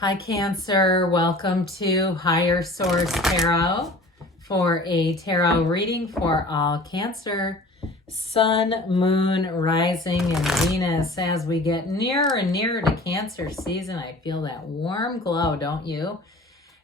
Hi, Cancer. Welcome to Higher Source Tarot for a tarot reading for all Cancer, Sun, Moon, Rising, and Venus. As we get nearer and nearer to Cancer season, I feel that warm glow, don't you?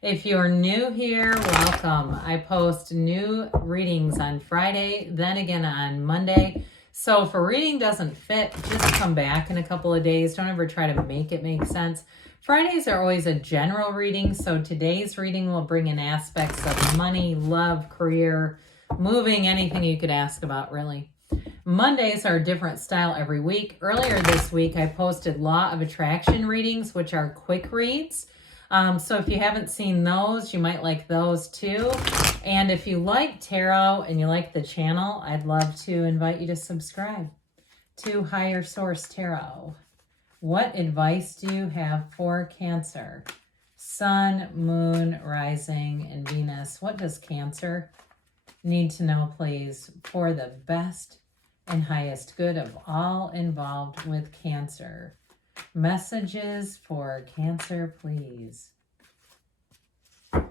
If you're new here, welcome. I post new readings on Friday, then again on Monday. So if a reading doesn't fit, just come back in a couple of days. Don't ever try to make it make sense. Fridays are always a general reading, so today's reading will bring in aspects of money, love, career, moving, anything you could ask about, really. Mondays are a different style every week. Earlier this week, I posted Law of Attraction readings, which are quick reads. So if you haven't seen those, you might like those too. And if you like tarot and you like the channel, I'd love to invite you to subscribe to Higher Source Tarot. What advice do you have for Cancer? Sun, Moon, Rising, and Venus. What does Cancer need to know, please, for the best and highest good of all involved with Cancer? Messages for Cancer, please. All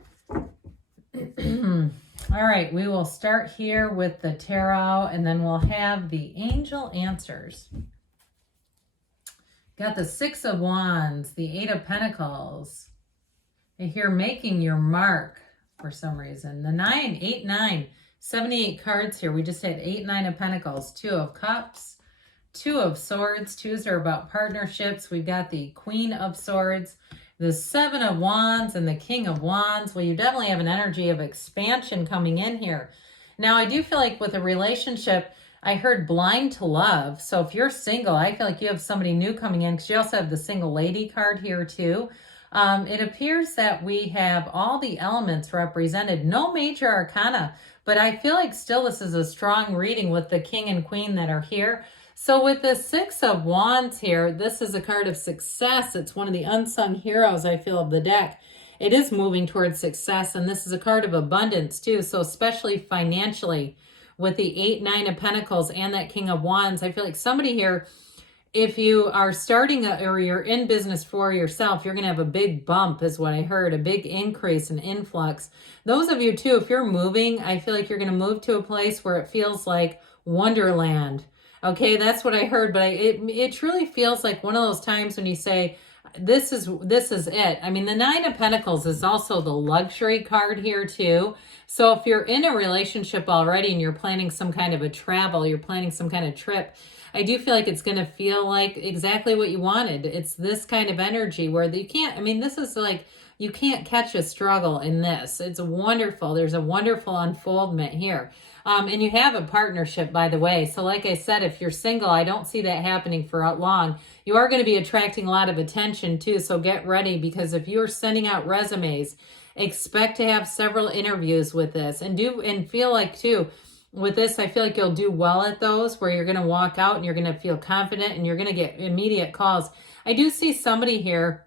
right, we will start here with the tarot, and then we'll have the angel answers. Got the Six of Wands, the Eight of Pentacles. And here, making your mark for some reason. The 9, 8, 9, 78 cards here. We just had 8, 9 of Pentacles, 2 of Cups, 2 of Swords. Twos are about partnerships. We've got the Queen of Swords, the 7 of Wands, and the King of Wands. Well, you definitely have an energy of expansion coming in here. Now, I do feel like with a relationship, I heard blind to love. So if you're single, I feel like you have somebody new coming in, because you also have the single lady card here too. It appears that we have all the elements represented. No major arcana, but I feel like still this is a strong reading with the king and queen that are here. So with the Six of Wands here, this is a card of success. It's one of the unsung heroes, I feel, of the deck. It is moving towards success, and this is a card of abundance too. So especially financially, with the 8, 9 of Pentacles and that King of Wands, I feel like somebody here, if you are starting or you're in business for yourself, you're going to have a big bump, is what I heard, a big increase and influx. Those of you too, if you're moving, I feel like you're going to move to a place where it feels like Wonderland. Okay, that's what I heard, but it truly feels like one of those times when you say, this is it. I mean, the 9 of Pentacles is also the luxury card here too. So if you're in a relationship already and you're planning some kind of a travel, you're planning some kind of trip, I do feel like it's going to feel like exactly what you wanted. It's this kind of energy where you can't, I mean, this is like, you can't catch a struggle in this. It's wonderful. There's a wonderful unfoldment here. And you have a partnership, by the way. So like I said, if you're single, I don't see that happening for long. You are going to be attracting a lot of attention too. So get ready, because if you're sending out resumes, expect to have several interviews with this, and feel like too, with this, I feel like you'll do well at those, where you're going to walk out and you're going to feel confident and you're going to get immediate calls. I do see somebody here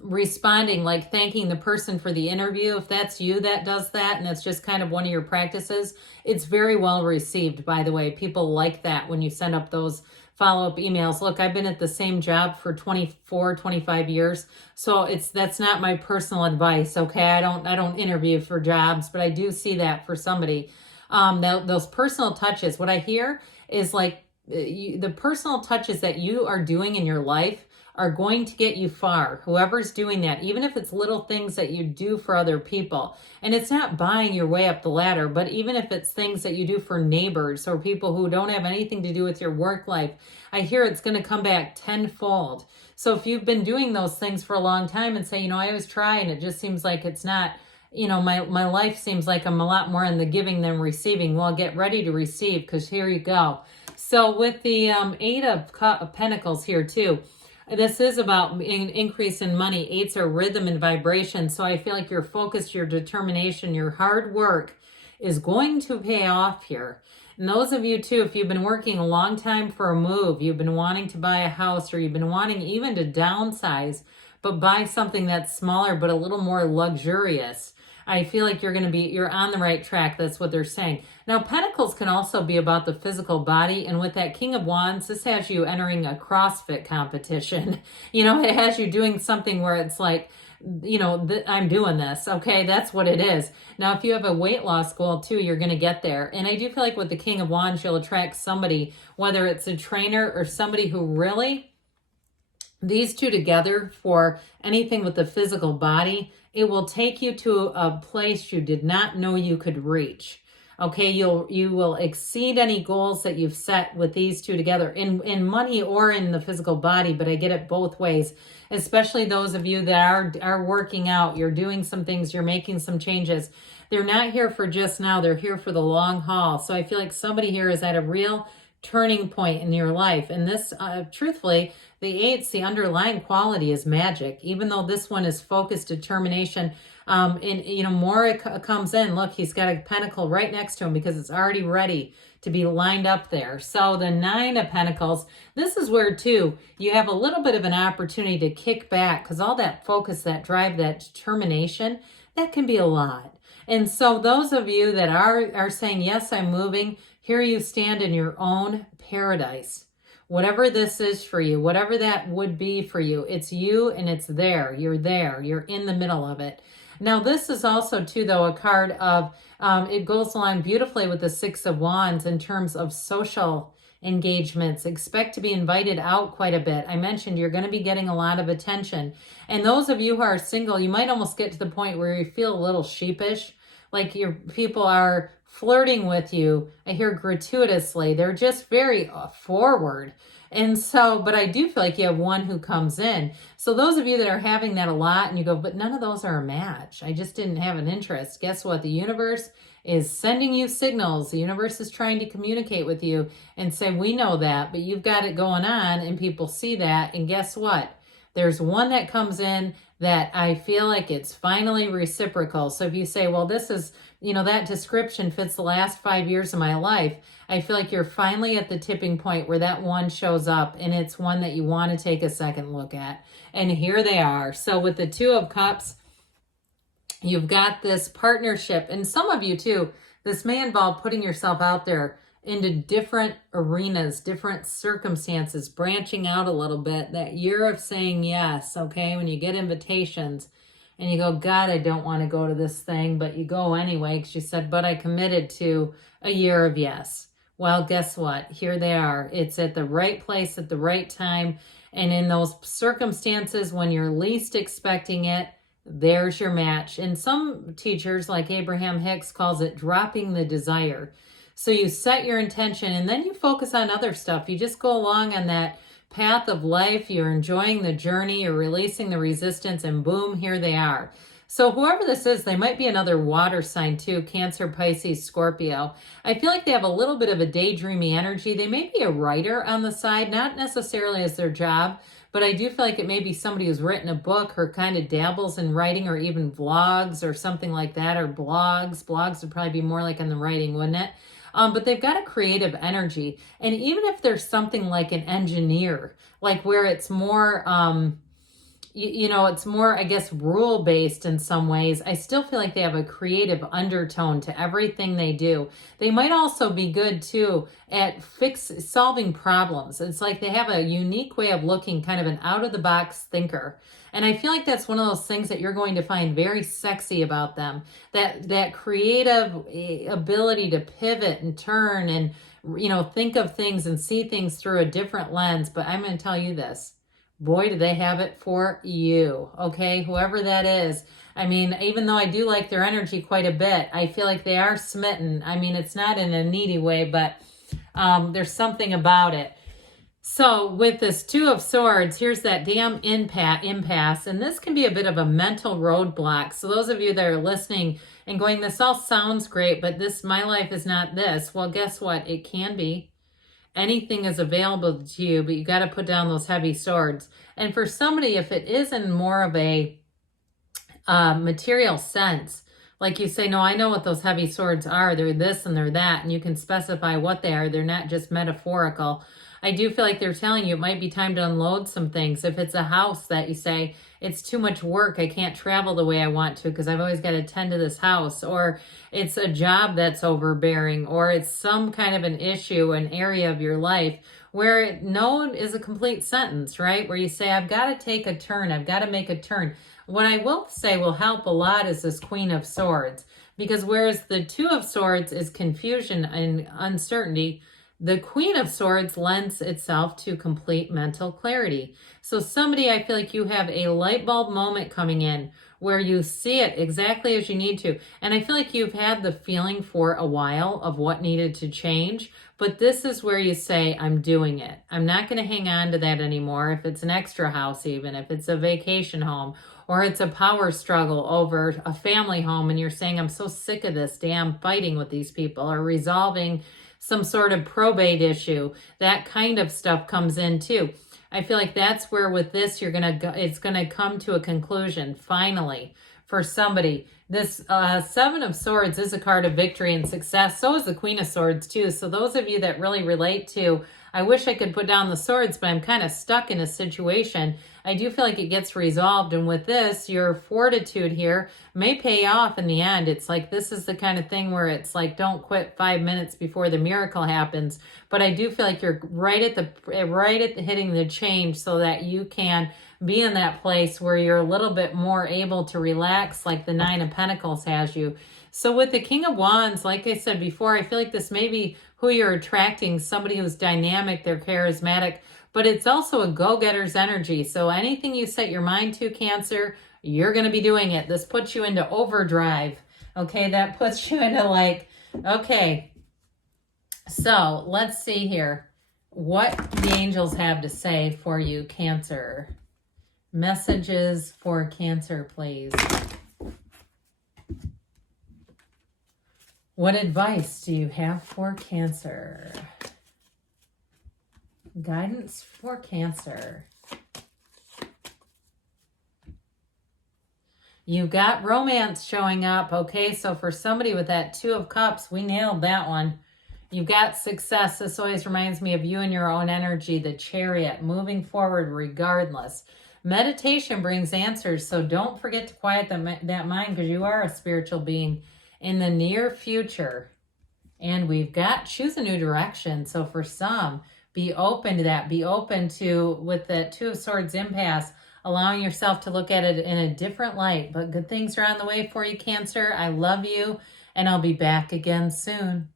responding, like thanking the person for the interview. If that's you that does that, and that's just kind of one of your practices, it's very well received, by the way. People like that when you send up those follow-up emails. Look, I've been at the same job for 24, 25 years. So that's not my personal advice. Okay. I don't interview for jobs, but I do see that for somebody. Those personal touches, what I hear is like the personal touches that you are doing in your life are going to get you far. Whoever's doing that, even if it's little things that you do for other people. And it's not buying your way up the ladder, but even if it's things that you do for neighbors or people who don't have anything to do with your work life, I hear it's going to come back tenfold. So if you've been doing those things for a long time and say, I always try and it just seems like it's not, my life seems like I'm a lot more in the giving than receiving. Well, get ready to receive, because here you go. So with the 8 of Pentacles here too, this is about an increase in money. 8s are rhythm and vibration. So I feel like your focus, your determination, your hard work is going to pay off here. And those of you too, if you've been working a long time for a move, you've been wanting to buy a house, or you've been wanting even to downsize, but buy something that's smaller but a little more luxurious. I feel like you're on the right track. That's what they're saying. Now, Pentacles can also be about the physical body. And with that King of Wands, this has you entering a CrossFit competition. It has you doing something where it's like, I'm doing this. Okay, that's what it is. Now, if you have a weight loss goal too, you're going to get there. And I do feel like with the King of Wands, you'll attract somebody, whether it's a trainer or somebody who really, these two together for anything with the physical body, it will take you to a place you did not know you could reach. Okay, you will exceed any goals that you've set with these two together in money or in the physical body, but I get it both ways, especially those of you that are working out, you're doing some things, you're making some changes. They're not here for just now, they're here for the long haul. So I feel like somebody here is at a real turning point in your life. And this, truthfully, the eights, the underlying quality is magic, even though this one is focused determination. More comes in. Look, he's got a pentacle right next to him because it's already ready to be lined up there. So the 9 of Pentacles, this is where too, you have a little bit of an opportunity to kick back because all that focus, that drive, that determination, that can be a lot. And so those of you that are saying, yes, I'm moving, here you stand in your own paradise. Whatever this is for you, whatever that would be for you, it's you and it's there. You're in the middle of it. Now, this is also, too, though, a card of, it goes along beautifully with the 6 of Wands in terms of social engagements. Expect to be invited out quite a bit. I mentioned you're going to be getting a lot of attention. And those of you who are single, you might almost get to the point where you feel a little sheepish, like your people are flirting with you. I hear gratuitously. They're just very forward. And so, but I do feel like you have one who comes in. So those of you that are having that a lot and you go, but none of those are a match. I just didn't have an interest. Guess what? The universe is sending you signals. The universe is trying to communicate with you and say, we know that, but you've got it going on and people see that. And guess what? There's one that comes in that I feel like it's finally reciprocal. So if you say, well, this is, that description fits the last 5 years of my life, I feel like you're finally at the tipping point where that one shows up and it's one that you want to take a second look at. And here they are. So with the 2 of Cups, you've got this partnership. And some of you too, this may involve putting yourself out there into different arenas, different circumstances, branching out a little bit. That year of saying yes, okay? When you get invitations and you go, God, I don't want to go to this thing, but you go anyway because you said, but I committed to a year of yes. Well, guess what? Here they are. It's at the right place at the right time. And in those circumstances when you're least expecting it, there's your match. And some teachers like Abraham Hicks calls it dropping the desire. So you set your intention and then you focus on other stuff. You just go along on that path of life. You're enjoying the journey. You're releasing the resistance and boom, here they are. So whoever this is, they might be another water sign too, Cancer, Pisces, Scorpio. I feel like they have a little bit of a daydreamy energy. They may be a writer on the side, not necessarily as their job, but I do feel like it may be somebody who's written a book or kind of dabbles in writing or even vlogs or something like that, or blogs. Blogs would probably be more like in the writing, wouldn't it? But they've got a creative energy. And even if there's something like an engineer, like where it's more, it's more, I guess, rule-based in some ways, I still feel like they have a creative undertone to everything they do. They might also be good, too, at solving problems. It's like they have a unique way of looking, kind of an out-of-the-box thinker. And I feel like that's one of those things that you're going to find very sexy about them. That creative ability to pivot and turn and, think of things and see things through a different lens. But I'm going to tell you this. Boy, do they have it for you, okay? Whoever that is. I mean, even though I do like their energy quite a bit, I feel like they are smitten. I mean, it's not in a needy way, but there's something about it. So with this 2 of Swords, here's that damn impasse, and this can be a bit of a mental roadblock. So those of you that are listening and going, this all sounds great, but my life is not this. Well, guess what? It can be. Anything is available to you, but you got to put down those heavy swords. And for somebody, if it is in more of a material sense, like you say, no, I know what those heavy swords are. They're this and they're that, and you can specify what they are. They're not just metaphorical. I do feel like they're telling you it might be time to unload some things. If it's a house that you say, it's too much work, I can't travel the way I want to because I've always got to tend to this house, or it's a job that's overbearing, or it's some kind of an issue, an area of your life where no is a complete sentence, right? Where you say, I've got to take a turn, I've got to make a turn. What I will say will help a lot is this Queen of Swords, because whereas the Two of Swords is confusion and uncertainty, the Queen of Swords lends itself to complete mental clarity. So somebody, I feel like you have a light bulb moment coming in where you see it exactly as you need to. And I feel like you've had the feeling for a while of what needed to change, but this is where you say, I'm doing it. I'm not going to hang on to that anymore. If it's an extra house, even if it's a vacation home, or it's a power struggle over a family home, and you're saying, I'm so sick of this damn fighting with these people, or resolving some sort of probate issue, that kind of stuff comes in too. I feel like that's where with this, it's gonna come to a conclusion finally for somebody. This Seven of Swords is a card of victory and success. So is the Queen of Swords too. So those of you that really relate to, I wish I could put down the swords, but I'm kind of stuck in a situation. I do feel like it gets resolved. And with this, your fortitude here may pay off in the end. It's like, this is the kind of thing where it's like, don't quit 5 minutes before the miracle happens. But I do feel like you're right at the hitting the change so that you can be in that place where you're a little bit more able to relax, like the Nine of Pentacles has you. So with the King of Wands, like I said before, I feel like this may be who you're attracting, somebody who's dynamic, they're charismatic, but it's also a go-getter's energy. So anything you set your mind to, Cancer, you're going to be doing it. This puts you into overdrive. Okay, that puts you into like, okay. So let's see here what the angels have to say for you, Cancer. Messages for Cancer, please. What advice do you have for Cancer? Guidance for Cancer. You've got romance showing up. Okay, so for somebody with that Two of Cups, we nailed that one. You've got success. This always reminds me of you and your own energy, the Chariot, moving forward regardless. Meditation brings answers, so don't forget to quiet that mind, because you are a spiritual being in the near future. And we've got choose a new direction. So for some, be open to that. Be open to, with the Two of Swords impasse, allowing yourself to look at it in a different light. But good things are on the way for you, Cancer. I love you, and I'll be back again soon.